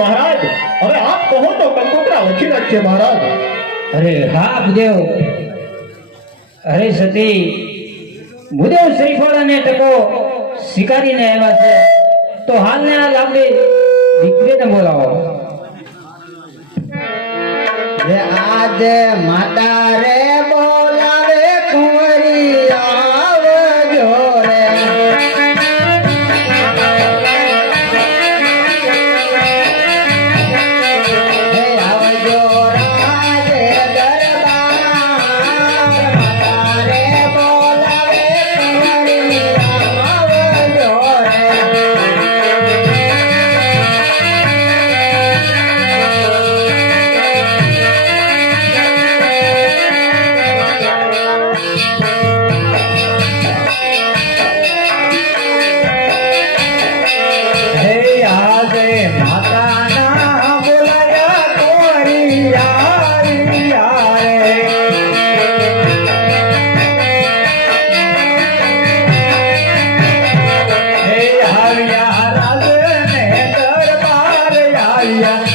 મહારાજ હવે આપ કહો તો કંકોત્રા લખી નાખશે મહારાજ. અરે હા ભૂદેવ. અરે સતી ભૂદેવ શ્રીફળ અને ટકો સ્વીકારીને આવ્યા છે તો હાલને આ લાંબી દીકરીને બોલાવો. આજે માતા રે બોલાવે કુંવરી આવજો રે. આવજો રાજે દરબાર માતા રે બોલાવે કુંવરી આવજો રે. Yeah.